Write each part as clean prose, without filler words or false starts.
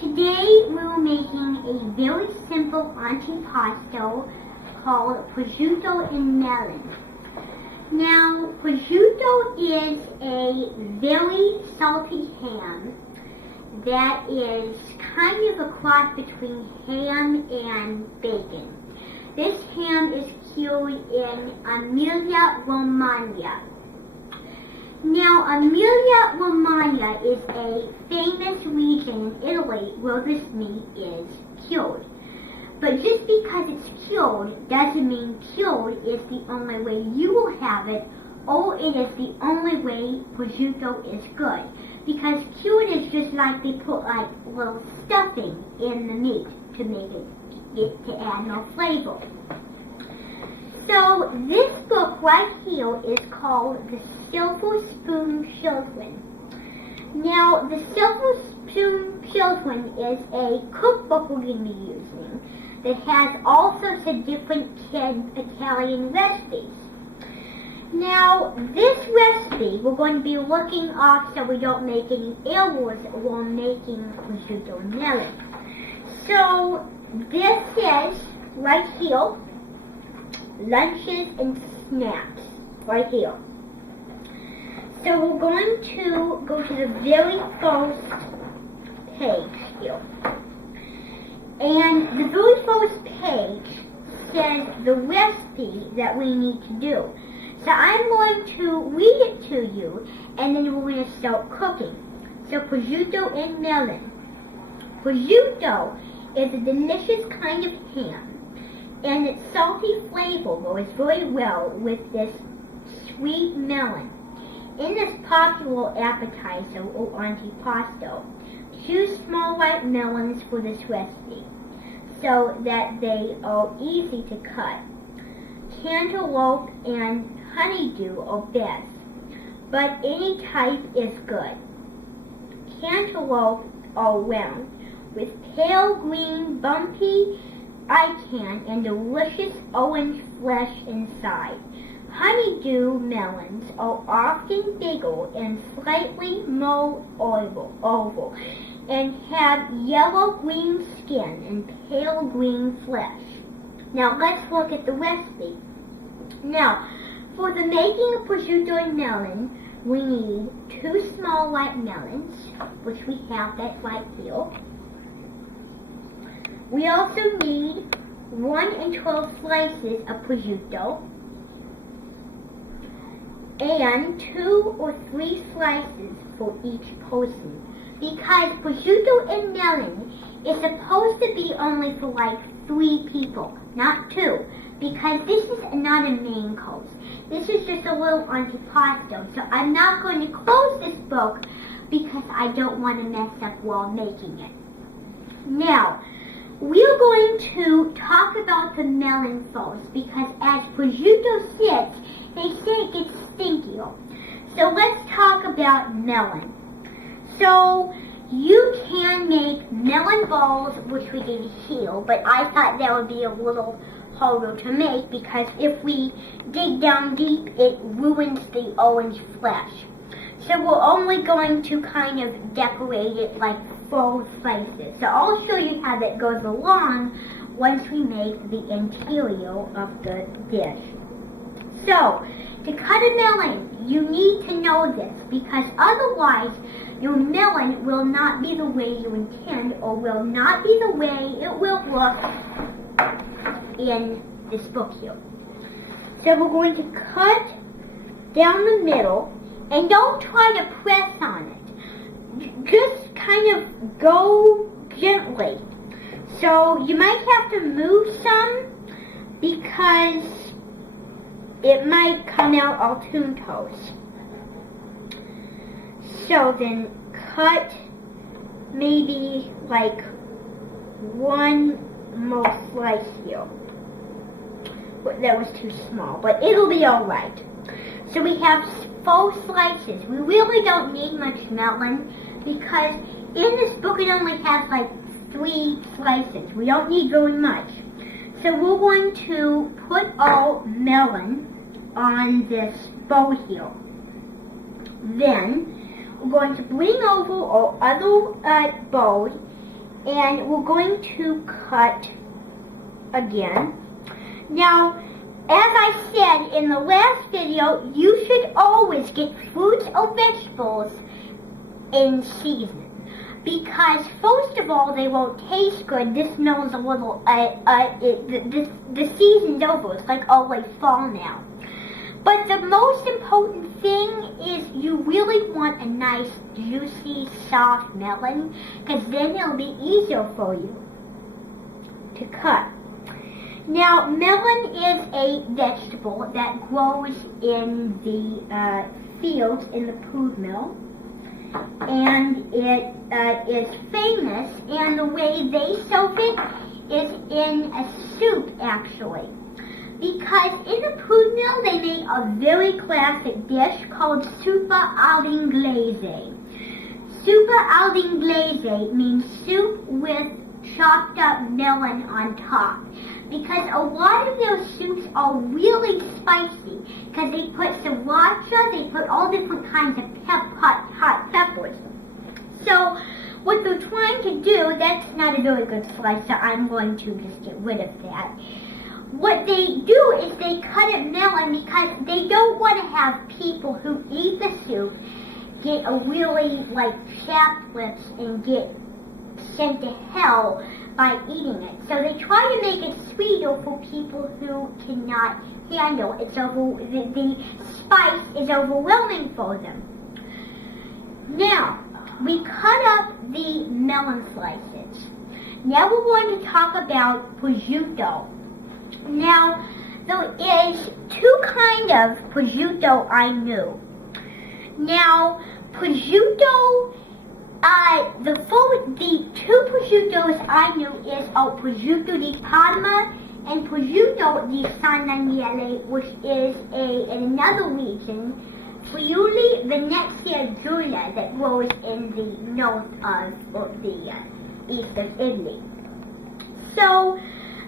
Today we're making a very simple antipasto called prosciutto and melon. Now, prosciutto is a very salty ham that is kind of a cross between ham and bacon. This ham is cured in Emilia-Romagna. Now, Emilia-Romagna is a famous region in Italy where this meat is cured. But just because it's cured doesn't mean cured is the only way you will have it, or it is the only way prosciutto is good. Because cured is just like they put like little stuffing in the meat to make it to add more flavor. So this book right here is called The Silver Spoon Children. Now, The Silver Spoon Children is a cookbook we're going to be using that has all sorts of different kid Italian recipes. Now, this recipe we're going to be looking off so we don't make any errors while making prosciutto and melon. So, this is right here. Lunches and snacks, right here. So we're going to go to the very first page here. And the very first page says the recipe that we need to do. So I'm going to read it to you, and then we're going to start cooking. So prosciutto and melon. Prosciutto is a delicious kind of ham, and its salty flavor goes very well with this sweet melon. In this popular appetizer or antipasto, choose small white melons for this recipe so that they are easy to cut. Cantaloupe and honeydew are best, but any type is good. Cantaloupe are round, with pale green bumpy icon and delicious orange flesh inside. Honeydew melons are often bigger and slightly more oval and have yellow-green skin and pale green flesh. Now let's look at the recipe. Now, for the making of prosciutto and melon, we need 2 small white melons, which we have that right here. We also need 1 12 slices of prosciutto and 2 or 3 slices for each person, because prosciutto and melon is supposed to be only for like 3 people, not 2, because this is not a main course. This is just a little antipasto, so I'm not going to close this book because I don't want to mess up while making it. Now, we're going to talk about the melon first, because as prosciutto sits, they say it gets stinkier. So let's talk about melon. So you can make melon balls, which we did here, but I thought that would be a little harder to make because if we dig down deep, it ruins the orange flesh. So we're only going to kind of decorate it like 4 slices. So I'll show you how that goes along once we make the interior of the dish. So, to cut a melon, you need to know this, because otherwise your melon will not be the way you intend, or will not be the way it will look in this book here. So we're going to cut down the middle, and don't try to press on it. Just kind of go gently. So you might have to move some because it might come out all toast. So then cut maybe like 1 more slice here. That was too small, but it'll be alright. So we have 4 slices. We really don't need much melon because in this book it only has like 3 slices. We don't need very much. So we're going to put our melon on this bowl here. Then we're going to bring over our other bowl And we're going to cut again. Now, as I said in the last video, you should always get fruits or vegetables in season. Because first of all, they won't taste good. This smells a little, the season's over. It's like always fall now. But the most important thing is you really want a nice, juicy, soft melon, because then it'll be easier for you to cut. Now, melon is a vegetable that grows in the fields in the food mill. And it is famous, and the way they serve it is in a soup, actually. Because in the food mill, they make a very classic dish called soupa all'inglese. Soupa all'inglese means soup with chopped up melon on top. Because a lot of their soups are really spicy. Because they put sriracha, they put all different kinds of hot peppers. So what they're trying to do, that's not a very good slice, so I'm going to just get rid of that. What they do is they cut a melon because they don't want to have people who eat the soup get a really chapped lips and get sent to hell by eating it. So they try to make it sweeter for people who cannot handle it. The spice is overwhelming for them. Now, we cut up the melon slices. Now we're going to talk about prosciutto. Now, there is two kinds of prosciutto I knew. Now, prosciutto, the two prosciuttos I knew is prosciutto di Parma and prosciutto di San Daniele, which is in another region, Friuli Venezia Giulia, that grows in the north of the east of Italy. So,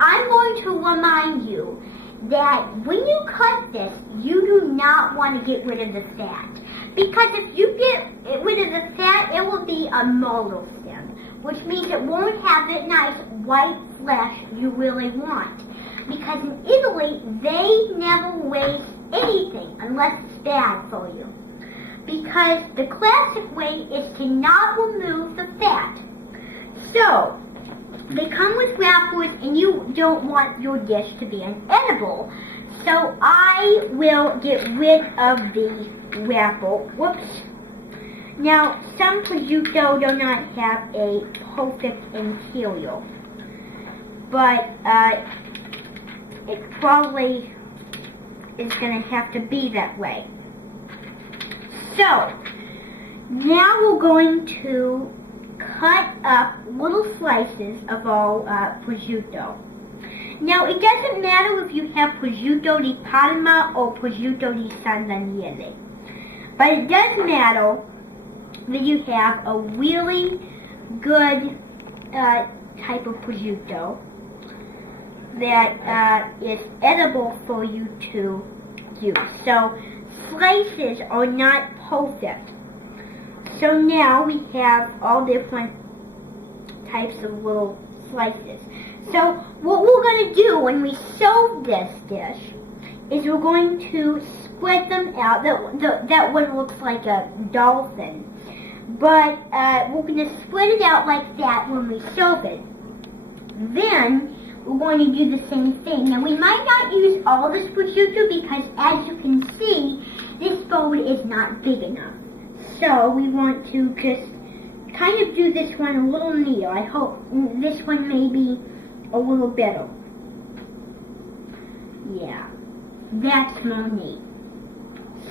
I'm going to remind you that when you cut this, you do not want to get rid of the fat. Because if you get rid of the fat, it will be a moldy stem, which means it won't have that nice white flesh you really want. Because in Italy, they never waste anything unless it's bad for you. Because the classic way is to not remove the fat. So, they come with wrappers, and you don't want your dish to be inedible. So I will get rid of the wrapper. Whoops. Now, some prosciutto do not have a perfect interior, but it probably is going to have to be that way. So, now we're going to cut up little slices of all prosciutto. Now, it doesn't matter if you have prosciutto di Parma or prosciutto di San Daniele, but it does matter that you have a really good type of prosciutto that is edible for you to use. So, slices are not perfect. So now we have all different types of little slices. So what we're going to do when we serve this dish is we're going to spread them out. That one looks like a dolphin. But we're going to spread it out like that when we serve it. Then we're going to do the same thing. Now we might not use all this prosciutto because, as you can see, this bowl is not big enough. So we want to just kind of do this one a little neater. I hope this one may be a little better. Yeah, that's more neat.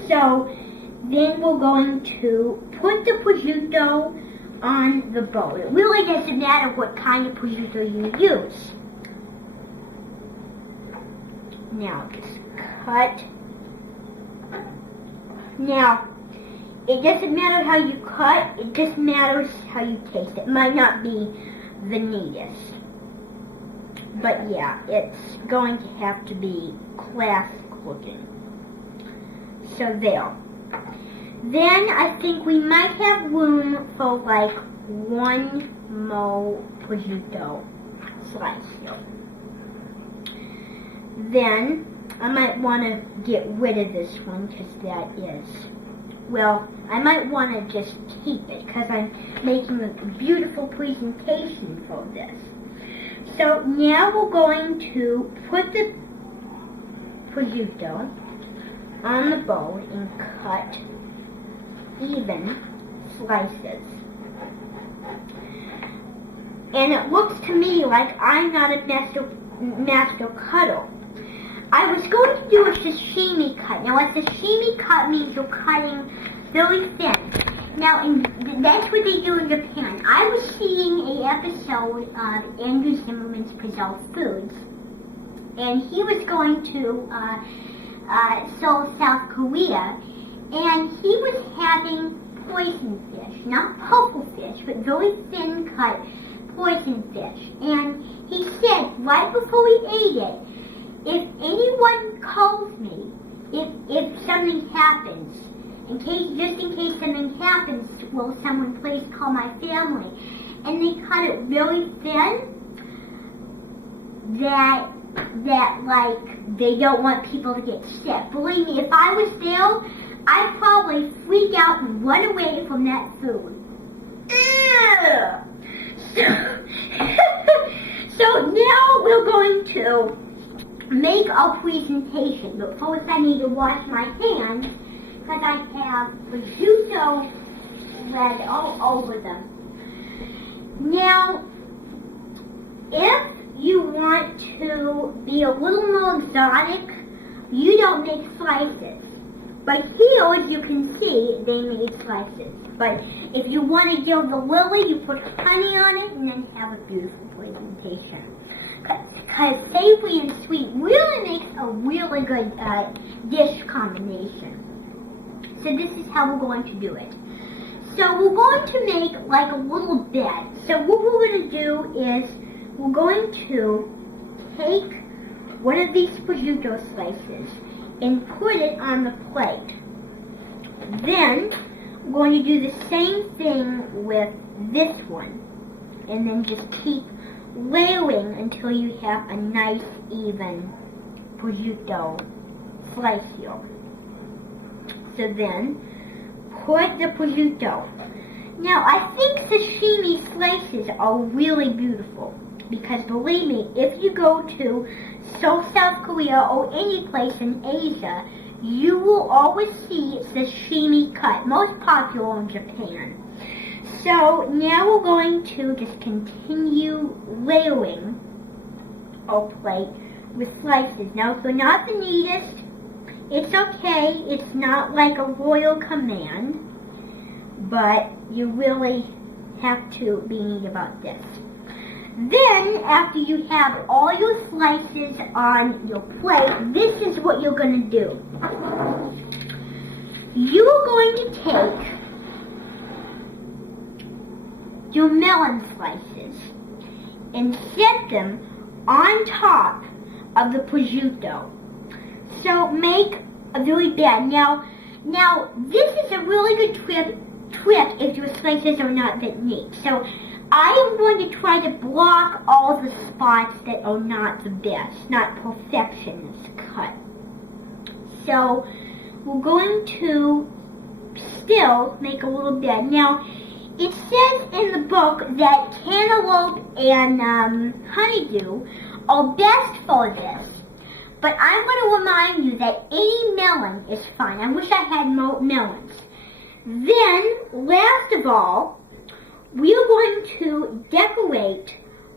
So then we're going to put the prosciutto on the bowl. It really doesn't matter what kind of prosciutto you use. Now just cut. Now, it doesn't matter how you cut, it just matters how you taste. It might not be the neatest. But yeah, it's going to have to be classic looking. So there. Then I think we might have room for like one more prosciutto slice here. Then I might want to get rid of this one because that is, well, I might want to just keep it because I'm making a beautiful presentation for this. So now we're going to put the prosciutto on the bowl and cut even slices. And it looks to me like I'm not a master cutter. I was going to do a sashimi cut. Now a sashimi cut means you're cutting very thin. Now that's what they do in Japan. I was seeing an episode of Andrew Zimmerman's Preserved Foods, and he was going to Seoul, South Korea, and he was having poison fish, not puffer fish, but very thin cut poison fish. And he said right before he ate it, if anyone calls me, if something happens, just in case something happens, will someone please call my family? And they cut it really thin, that like they don't want people to get sick. Believe me, if I was there, I'd probably freak out and run away from that food. So now we're going to make our presentation, but first I need to wash my hands because I have prosciutto spread all over them. Now, if you want to be a little more exotic, you don't make slices. But here, as you can see, they made slices. But if you want to give the lily, you put honey on it and then have a beautiful presentation. Because savory and sweet really makes a really good dish combination. So this is how we're going to do it. So we're going to make like a little bed. So what we're going to do is we're going to take one of these prosciutto slices and put it on the plate. Then we're going to do the same thing with this one. And then just keep layering until you have a nice even prosciutto slice here. So then put the prosciutto. Now I think sashimi slices are really beautiful because believe me, if you go to Seoul, South Korea or any place in Asia, you will always see sashimi cut, most popular in Japan. So now we're going to just continue layering our plate with slices. Now if you're not the neatest, it's okay. It's not like a royal command, but you really have to be neat about this. Then, after you have all your slices on your plate, this is what you're going to do. You're going to take your melon slices and set them on top of the prosciutto. So make a very bad. Now this is a really good trick if your slices are not that neat. So I am going to try to block all the spots that are not the best, not perfectionist cut. So we're going to still make a little bed. Now it says in the book that cantaloupe and honeydew are best for this. But I'm going to remind you that any melon is fine. I wish I had more melons. Then, last of all, we're going to decorate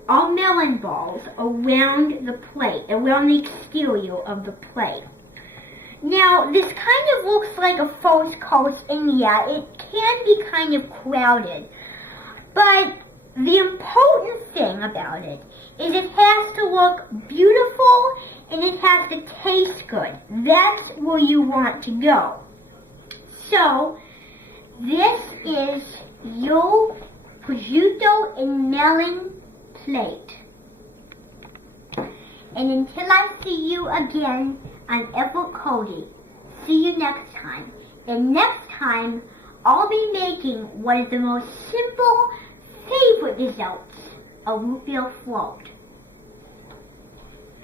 our melon balls around the plate, around the exterior of the plate. Now, this kind of looks like a false coast, and yeah, it can be kind of crowded. But the important thing about it is it has to look beautiful and it has to taste good. That's where you want to go. So, this is your prosciutto and melon plate. And until I see you again on Ever Cody, see you next time. And next time, I'll be making one of the most simple favorite desserts, a root beer float.